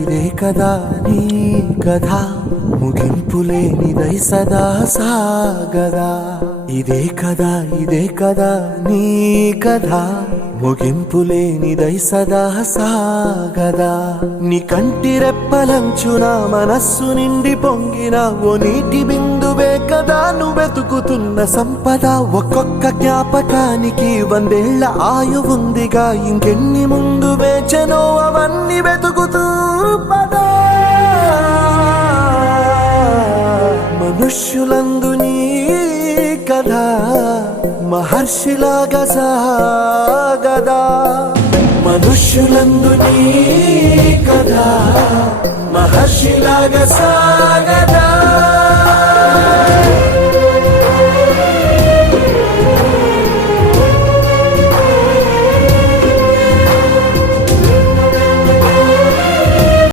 ఇదే కదా నీ కథ, ముగింపులేనిదై సదా సాగదా. ఇదే కదా నీ కథ, ముగింపులేనిదై సదా సాగదా. నీ కంటి రెప్పలంచున మనస్సు నిండి పొంగిన ఓ నీటి బిందువే కదా నువ్వెతుకుతున్న సంపద. ఒక్కొక్క జ్ఞాపకానికి 100 ఏళ్ల ఆయువుందిగా, ఇంకెన్ని ముందు వేచనో అవన్నీ వెతుకుతూ పదా. మనుష్యులందు నీ కథ మహర్షిలాగా సాగదా. మనుష్యులందు నీ కథ మహర్షిలాగా సాగదా.